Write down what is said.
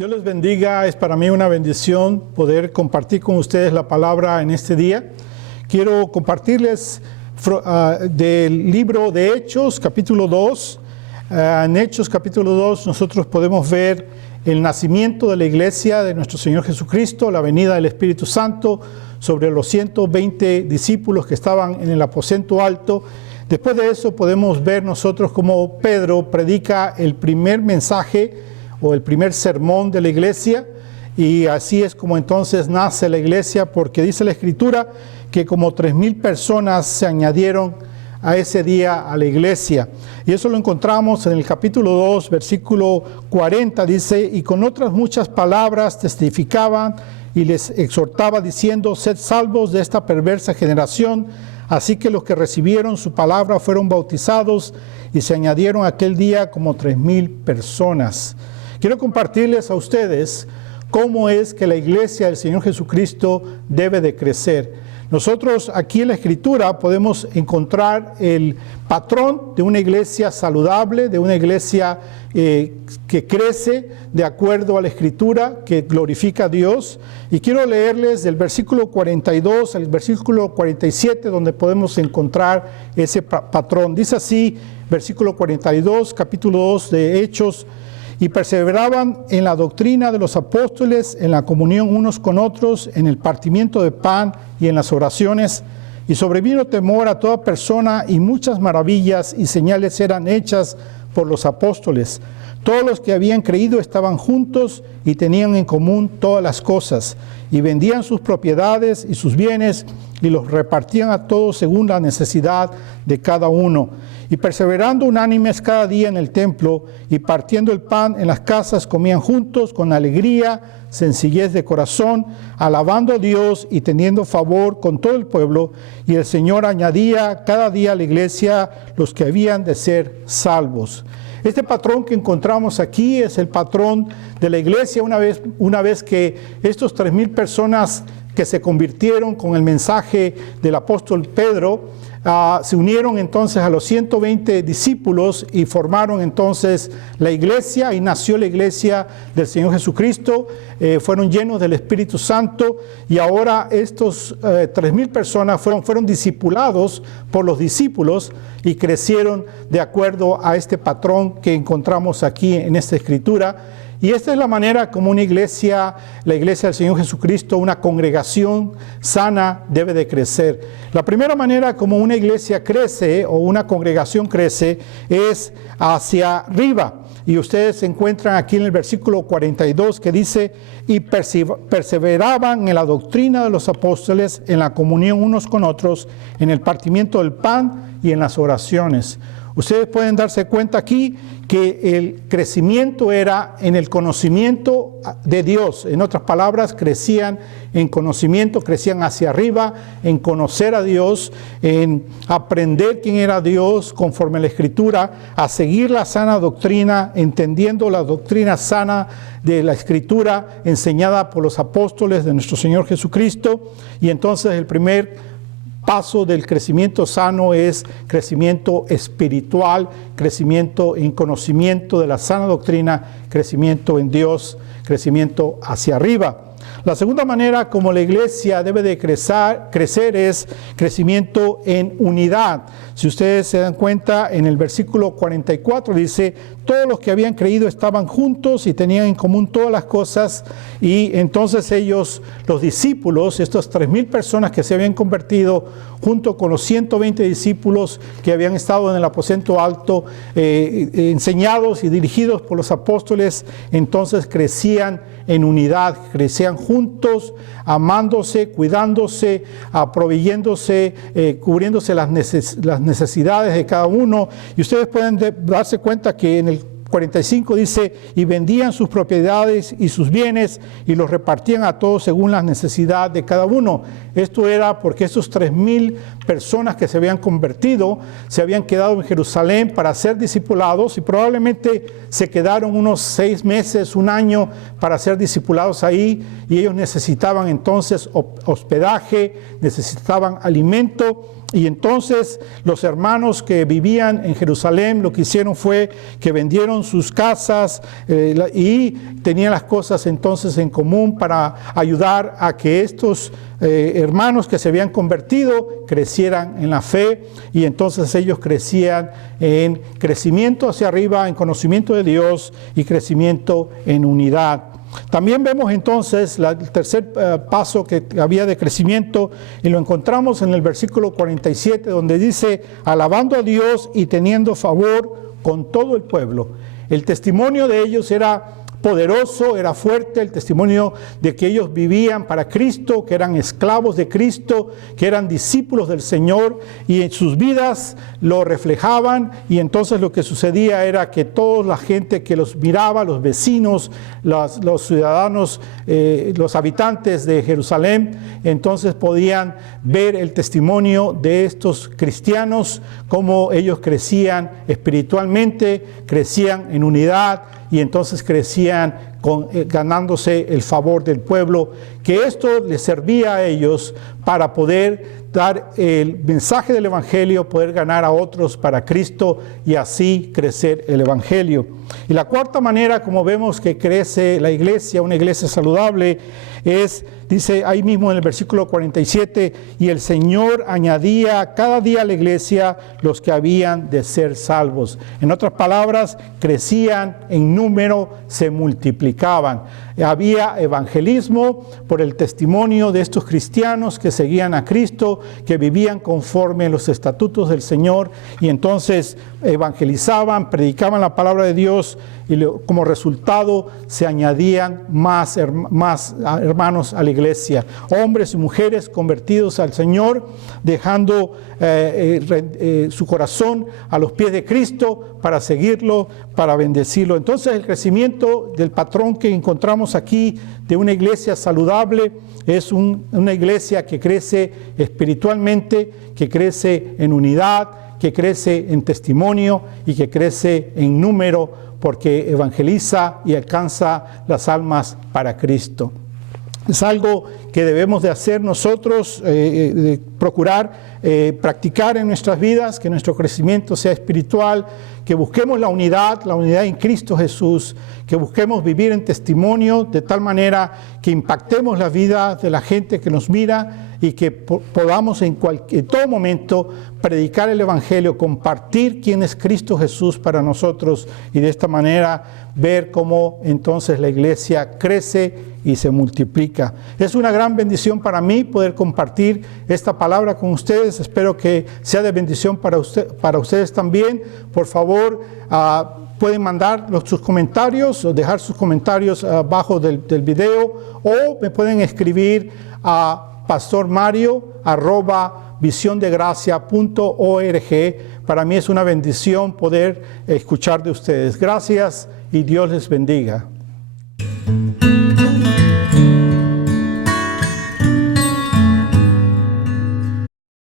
Dios les bendiga, es para mí una bendición poder compartir con ustedes la palabra en este día. Quiero compartirles del libro de Hechos, capítulo 2. En Hechos, capítulo 2, nosotros podemos ver el nacimiento de la iglesia de nuestro Señor Jesucristo, la venida del Espíritu Santo sobre los 120 discípulos que estaban en el aposento alto. Después de eso podemos ver nosotros cómo Pedro predica el primer mensaje o el primer sermón de la iglesia, y así es como entonces nace la iglesia, porque dice la Escritura que como 3,000 personas se añadieron a ese día a la iglesia. Y eso lo encontramos en el capítulo 2, versículo 40, dice: y con otras muchas palabras testificaban y les exhortaba diciendo: sed salvos de esta perversa generación. Así que los que recibieron su palabra fueron bautizados y se añadieron aquel día como 3,000 personas. Quiero compartirles a ustedes cómo es que la iglesia del Señor Jesucristo debe de crecer. Nosotros aquí en la Escritura podemos encontrar el patrón de una iglesia saludable, de una iglesia que crece de acuerdo a la Escritura, que glorifica a Dios. Y quiero leerles del versículo 42 al versículo 47, donde podemos encontrar ese patrón. Dice así, versículo 42, capítulo 2 de Hechos: y perseveraban en la doctrina de los apóstoles, en la comunión unos con otros, en el partimiento de pan y en las oraciones. Y sobrevino temor a toda persona, y muchas maravillas y señales eran hechas por los apóstoles. Todos los que habían creído estaban juntos y tenían en común todas las cosas, y vendían sus propiedades y sus bienes, y los repartían a todos según la necesidad de cada uno. Y perseverando unánimes cada día en el templo, y partiendo el pan en las casas, comían juntos con alegría, sencillez de corazón, alabando a Dios y teniendo favor con todo el pueblo. Y el Señor añadía cada día a la iglesia los que habían de ser salvos. Este patrón que encontramos aquí es el patrón de la iglesia una vez que estos 3,000 personas que se convirtieron con el mensaje del apóstol Pedro, se unieron entonces a los 120 discípulos y formaron entonces la iglesia, y nació la iglesia del Señor Jesucristo. Fueron llenos del Espíritu Santo, y ahora estos 3,000 personas fueron discipulados por los discípulos y crecieron de acuerdo a este patrón que encontramos aquí en esta escritura. Y esta es la manera como una iglesia, la iglesia del Señor Jesucristo, una congregación sana, debe de crecer. La primera manera como una iglesia crece o una congregación crece es hacia arriba. Y ustedes se encuentran aquí en el versículo 42 que dice: y perseveraban en la doctrina de los apóstoles, en la comunión unos con otros, en el partimiento del pan y en las oraciones. Ustedes pueden darse cuenta aquí que el crecimiento era en el conocimiento de Dios. En otras palabras, crecían en conocimiento, crecían hacia arriba, en conocer a Dios, en aprender quién era Dios conforme a la Escritura, a seguir la sana doctrina, entendiendo la doctrina sana de la Escritura enseñada por los apóstoles de nuestro Señor Jesucristo. Y entonces el primer paso del crecimiento sano es crecimiento espiritual, crecimiento en conocimiento de la sana doctrina, crecimiento en Dios, crecimiento hacia arriba. La segunda manera como la iglesia debe de crecer es crecimiento en unidad. Si ustedes se dan cuenta, en el versículo 44 dice: todos los que habían creído estaban juntos y tenían en común todas las cosas. Y entonces ellos, los discípulos, estas 3,000 personas que se habían convertido, junto con los 120 discípulos que habían estado en el aposento alto, enseñados y dirigidos por los apóstoles, entonces crecían en unidad, crecían juntos, amándose, cuidándose, proveyéndose, cubriéndose las necesidades de cada uno. Y ustedes pueden darse cuenta que en el 45 dice: y vendían sus propiedades y sus bienes y los repartían a todos según la necesidad de cada uno. Esto era porque esos 3,000 personas que se habían convertido se habían quedado en Jerusalén para ser discipulados, y probablemente se quedaron unos 6 meses, un año para ser discipulados ahí, y ellos necesitaban entonces hospedaje, necesitaban alimento. Y entonces los hermanos que vivían en Jerusalén lo que hicieron fue que vendieron construcción, sus casas, y tenían las cosas entonces en común para ayudar a que estos hermanos que se habían convertido crecieran en la fe, y entonces ellos crecían en crecimiento hacia arriba, en conocimiento de Dios y crecimiento en unidad. También vemos entonces el tercer paso que había de crecimiento, y lo encontramos en el versículo 47, donde dice: alabando a Dios y teniendo favor con todo el pueblo. El testimonio de ellos era poderoso, era fuerte, el testimonio de que ellos vivían para Cristo, que eran esclavos de Cristo, que eran discípulos del Señor, y en sus vidas lo reflejaban. Y entonces lo que sucedía era que toda la gente que los miraba, los vecinos, los ciudadanos, los habitantes de Jerusalén, entonces podían ver el testimonio de estos cristianos, cómo ellos crecían espiritualmente, crecían en unidad, y entonces crecían ganándose el favor del pueblo, que esto les servía a ellos para poder dar el mensaje del Evangelio, poder ganar a otros para Cristo y así crecer el Evangelio. Y la cuarta manera, como vemos que crece la iglesia, una iglesia saludable, dice ahí mismo en el versículo 47, y el Señor añadía cada día a la iglesia los que habían de ser salvos. En otras palabras, crecían en número, se multiplicaban. Había evangelismo por el testimonio de estos cristianos que seguían a Cristo, que vivían conforme a los estatutos del Señor, y entonces evangelizaban, predicaban la palabra de Dios, y como resultado se añadían más hermanos a la iglesia, hombres y mujeres convertidos al Señor, dejando su corazón a los pies de Cristo para seguirlo, para bendecirlo. Entonces el crecimiento del patrón que encontramos aquí de una iglesia saludable es una iglesia que crece espiritualmente, que crece en unidad, que crece en testimonio y que crece en número, porque evangeliza y alcanza las almas para Cristo. Es algo que debemos de hacer nosotros, de procurar practicar en nuestras vidas, que nuestro crecimiento sea espiritual, que busquemos la unidad en Cristo Jesús, que busquemos vivir en testimonio de tal manera que impactemos la vida de la gente que nos mira, y que podamos en todo momento predicar el Evangelio, compartir quién es Cristo Jesús para nosotros, y de esta manera ver cómo entonces la iglesia crece y se multiplica. Es una gran bendición para mí poder compartir esta palabra con ustedes. Espero que sea de bendición para ustedes también. Por favor, pueden mandar sus comentarios o dejar sus comentarios abajo del video, o me pueden escribir a pastormario@visiondegracia.org. Para mí es una bendición poder escuchar de ustedes. Gracias y Dios les bendiga.